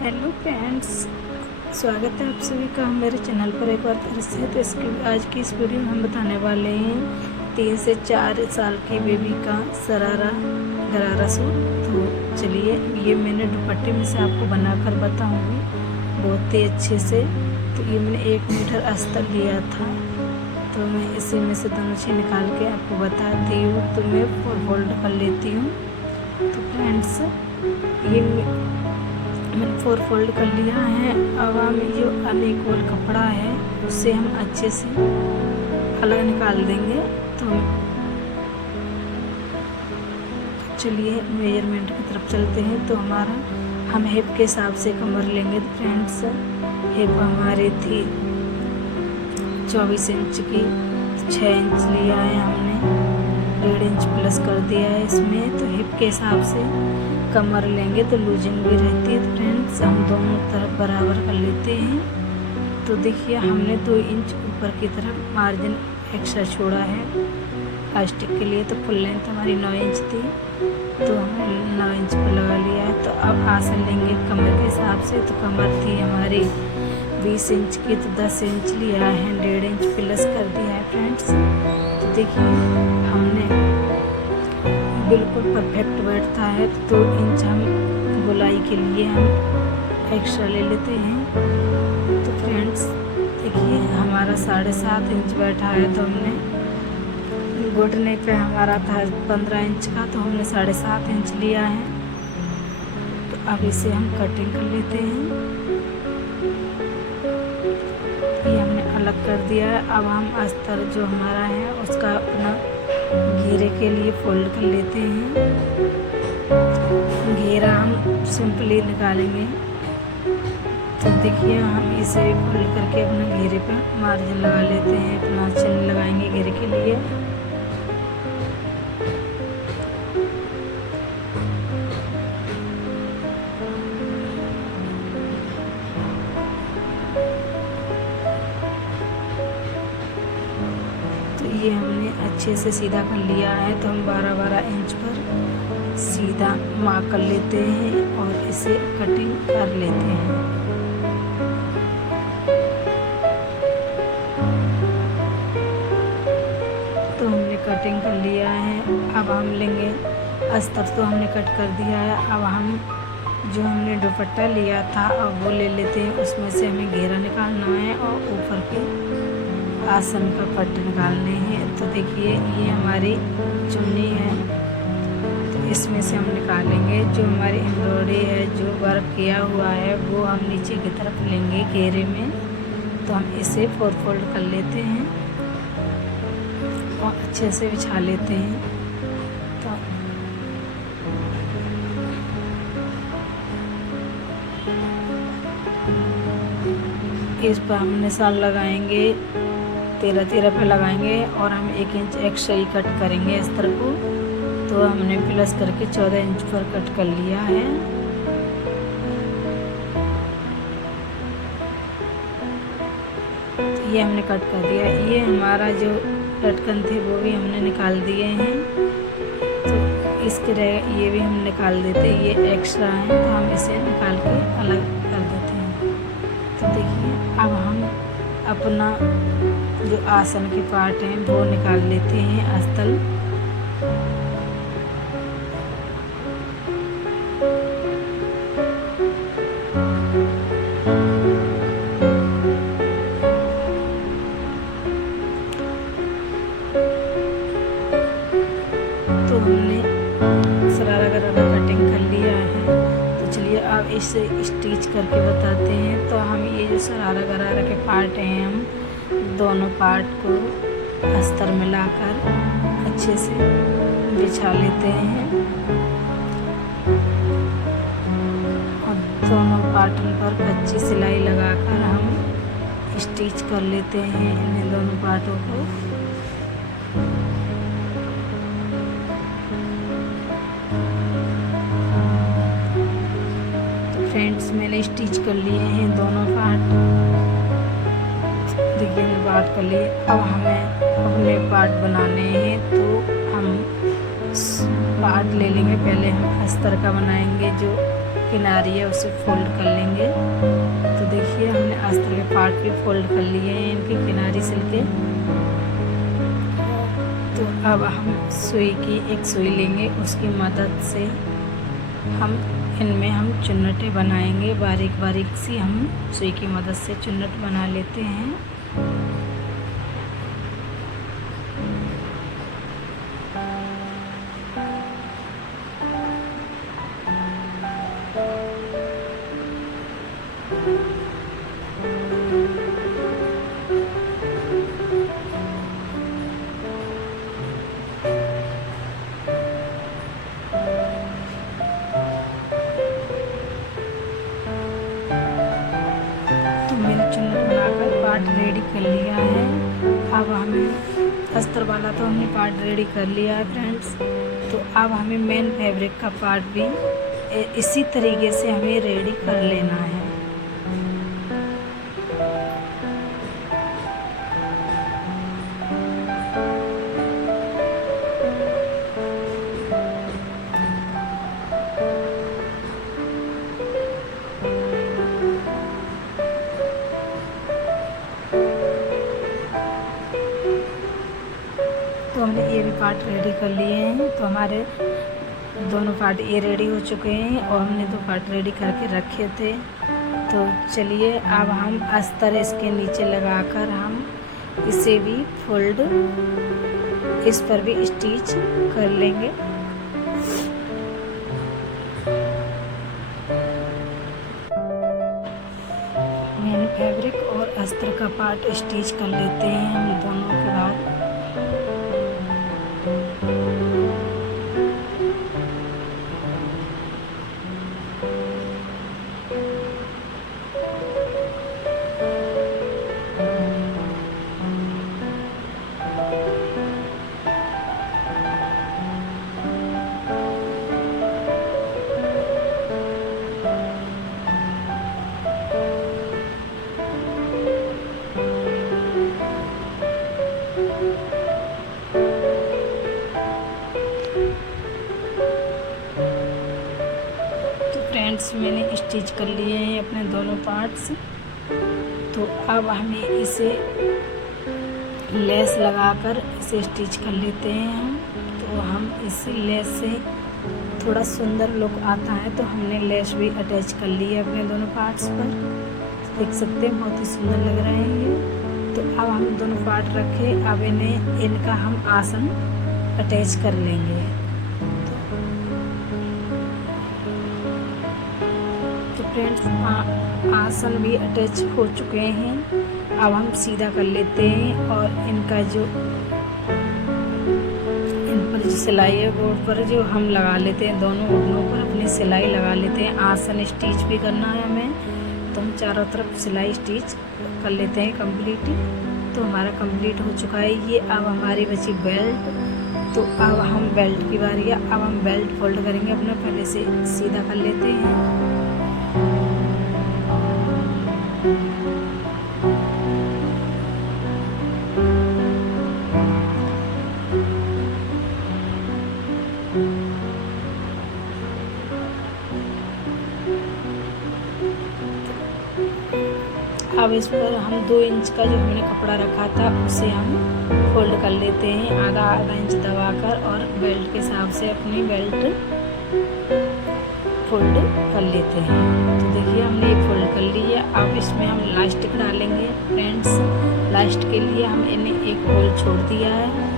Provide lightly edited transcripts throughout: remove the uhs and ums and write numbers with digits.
Hello friends, स्वागत है आप सभी का मेरे चैनल पर एक बार फिर से। तो आज की इस वीडियो में हम बताने वाले हैं 3 से 4 साल की बेबी का शरारा गरारा सूट। तो चलिए, ये मैंने दुपट्टे में से आपको बनाकर बताऊंगी बहुत ही अच्छे से। तो ये मैंने 1 मीटर अस्तर लिया था, तो मैं इसी में से दोनों चीज़ निकाल के आपको बताती हूँ। तो मैं 4 फोल्ड कर लेती हूँ। तो फ्रेंड्स, ये मैंने 4 फोल्ड कर लिया है। अब हम जो अनइक्वल कपड़ा है उससे हम अच्छे से अलग निकाल देंगे। तो चलिए मेजरमेंट की तरफ चलते हैं। तो हम हिप के हिसाब से कमर लेंगे। तो फ्रेंड्स, हिप हमारी थी 24 इंच की, 6 इंच लिया है हमने, 1.5 इंच प्लस कर दिया है इसमें। तो हिप के हिसाब से कमर लेंगे तो लूजिंग भी रहती है। तो फ्रेंड्स, हम दोनों तरफ बराबर कर लेते हैं। तो देखिए, हमने 2 इंच ऊपर की तरफ मार्जिन एक्स्ट्रा छोड़ा है प्लास्टिक के लिए। तो फुल लेंथ हमारी 9 इंच थी, तो हमने 9 इंच पर लगा लिया है। तो अब आसन लेंगे कमर के हिसाब से। तो कमर थी हमारी 20 इंच की, तो 10 इंच लिया है, 1.5 इंच प्लस कर दिया है फ्रेंड्स। तो देखिए, हमने बिल्कुल परफेक्ट बैठता है। तो 2 इंच हम गोलाई के लिए हम एक्स्ट्रा ले लेते हैं। तो फ्रेंड्स देखिए, हमारा 7.5 इंच बैठा है। तो हमने घुटने पे हमारा था 15 इंच का, तो हमने 7.5 इंच लिया है। तो अब इसे हम कटिंग कर लेते हैं। ये हमने अलग कर दिया है। अब हम अस्तर जो हमारा है उसका अपना घेरे के लिए फोल्ड कर लेते हैं। घेरा हम सिंपली निकालेंगे। तो देखिए, हम इसे फोल्ड करके अपना घेरे पे मार्जिन लगा लेते हैं। अपना चिन्ह लगाएंगे घेरे के लिए। तो ये हमने अच्छे से सीधा कर लिया है। तो हम 12-12 इंच पर सीधा मार्क कर लेते हैं और इसे कटिंग कर लेते हैं। तो हमने कटिंग कर लिया है। अब हम लेंगे अस्तर। तो हमने कट कर दिया है। अब हम जो हमने दुपट्टा लिया था अब वो ले लेते हैं। उसमें से हमें घेरा निकालना है और ऊपर के आसन का पट्ट निकालने हैं। तो देखिए, ये हमारी चुन्नी है, तो इसमें से हम निकालेंगे। जो हमारी एम्ब्रॉयडरी है, जो वर्क किया हुआ है, वो हम नीचे की तरफ लेंगे घेरे में। तो हम इसे 4 फोल्ड कर लेते हैं और अच्छे से बिछा लेते हैं। तो इस पर हम निशान लगाएंगे, 13-13 पे लगाएंगे और हम 1 इंच एक्स्ट्रा ही कट करेंगे अस्तर को। तो हमने प्लस करके 14 इंच पर कट कर लिया है। तो ये हमने कट कर दिया। ये हमारा जो लटकन थे वो भी हमने निकाल दिए हैं। तो इसके ये भी हम निकाल देते हैं, ये एक्स्ट्रा है तो हम इसे निकाल के अलग कर देते हैं। तो देखिए, अब हम अपना जो आसन के पार्ट हैं वो निकाल लेते हैं अस्तर। तो हमने शरारा गरारा कटिंग कर लिया है। तो चलिए, अब इसे स्टिच करके बताते हैं। तो हम ये जो शरारा गरारा के पार्ट हैं, हम दोनों पार्ट को अस्तर में लाकर अच्छे से बिछा लेते हैं और दोनों पार्टन पर कच्ची सिलाई लगाकर हम स्टिच कर लेते हैं इन दोनों पार्टों को। तो फ्रेंड्स, मैंने स्टिच कर लिए हैं दोनों पार्ट। देखिए, हमने पार्ट कर लिए। अब हमें अपने पार्ट बनाने हैं। तो हम पार्ट ले लेंगे। पहले हम अस्तर का बनाएंगे, जो किनारी है उसे फोल्ड कर लेंगे। तो देखिए हमने अस्तर के पार्ट भी फोल्ड कर लिए हैं इनकी किनारी सिल के। तो अब हम एक सुई लेंगे, उसकी मदद से हम चुन्नटें बनाएंगे। बारीक बारीक सी हम सुई की मदद से चुन्नट बना लेते हैं। पार्ट रेडी कर लिया है। अब हमें अस्तर वाला तो हमने पार्ट रेडी कर लिया है फ्रेंड्स। तो अब हमें मेन फैब्रिक का पार्ट भी इसी तरीके से हमें रेडी कर लेना है। तो हमने ये भी पार्ट रेडी कर लिए हैं। तो हमारे दोनों पार्ट ये रेडी हो चुके हैं और हमने 2 पार्ट रेडी करके रखे थे। तो चलिए अब हम अस्तर इसके नीचे लगाकर हम इसे भी फोल्ड, इस पर भी स्टिच कर लेंगे। मैंने फैब्रिक और अस्तर का पार्ट स्टिच कर लेते हैं हम दोनों के बाद। फ्रेंड्स मैंने स्टिच कर लिए हैं अपने दोनों पार्ट्स। तो अब हमें इसे लेस लगाकर इसे स्टिच कर लेते हैं हम। तो हम इस लेस से थोड़ा सुंदर लुक आता है, तो हमने लेस भी अटैच कर ली है अपने दोनों पार्ट्स पर। देख सकते हैं बहुत ही सुंदर लग रहे हैं ये। तो अब हम दोनों पार्ट रखे, अब इनका हम आसन अटैच कर लेंगे। तो फ्रेंड्स आसन भी अटैच हो चुके हैं। अब हम सीधा कर लेते हैं और इनका जो इन पर जो सिलाई है वो ऊपर जो हम लगा लेते हैं, दोनों घुटनों पर अपनी सिलाई लगा लेते हैं। आसन स्टिच भी करना है हमें, तो हम चारों तरफ सिलाई स्टिच कर लेते हैं कंप्लीट। तो हमारा कंप्लीट हो चुका है ये। अब हमारी बची बेल्ट। तो अब हम बेल्ट की बारी है। अब हम बेल्ट फोल्ड करेंगे अपना, पहले से सीधा कर लेते हैं। अब इस पर हम 2 इंच का जो हमने कपड़ा रखा था उसे हम फोल्ड कर लेते हैं आधा इंच दबाकर, और बेल्ट के हिसाब से अपनी बेल्ट फोल्ड कर लेते हैं। तो देखिए हमने ये फोल्ड कर ली है। अब इसमें हम लास्टिक डालेंगे फ्रेंड्स। लास्ट के लिए हम इन्हें एक होल छोड़ दिया है।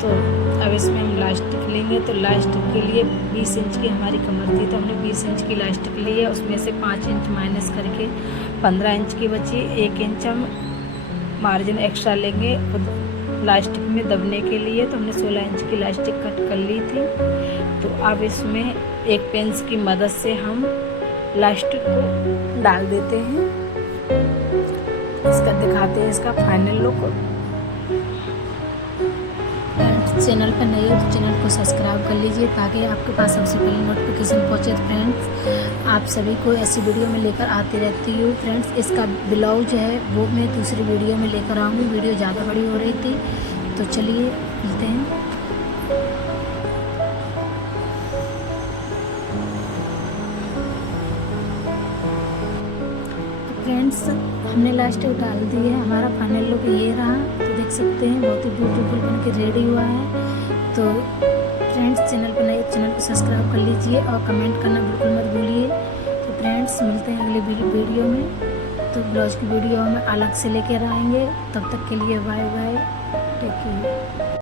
तो अब इसमें हम लास्टिक लेंगे। तो लास्टिक के लिए 20 इंच की हमारी कमर थी, तो हमने 20 इंच की लास्टिक ली है। उसमें से 5 इंच माइनस करके 15 इंच की बची। 1 इंच हम मार्जिन एक्स्ट्रा लेंगे लास्टिक में दबने के लिए। तो हमने 16 इंच की लास्टिक कट कर ली थी। तो अब इसमें एक पेंस की मदद से हम लास्टिक को डाल देते हैं। इसका दिखाते हैं इसका फाइनल लुक। चैनल पर नए हो तो चैनल को सब्सक्राइब कर लीजिए ताकि आपके पास सबसे पहले नोटिफिकेशन पहुंचे। फ्रेंड्स आप सभी को ऐसी वीडियो में लेकर आती रहती हूँ। फ्रेंड्स इसका ब्लाउज है वो मैं दूसरी वीडियो में लेकर आऊँगी। वीडियो ज़्यादा बड़ी हो रही थी, तो चलिए मिलते हैं। फ्रेंड्स हमने लास्ट डाल दी है, हमारा फाइनल लुक ये रहा। तो देख सकते हैं बहुत ही ब्यूटीफुल बन के रेडी हुआ है। तो फ्रेंड्स चैनल पर नए चैनल को सब्सक्राइब कर लीजिए और कमेंट करना बिल्कुल मत भूलिए। तो फ्रेंड्स मिलते हैं अगले वीडियो में। तो ब्लाउज की वीडियो हम अलग से लेकर आएंगे। तब तक के लिए बाय बाय, टेक केयर।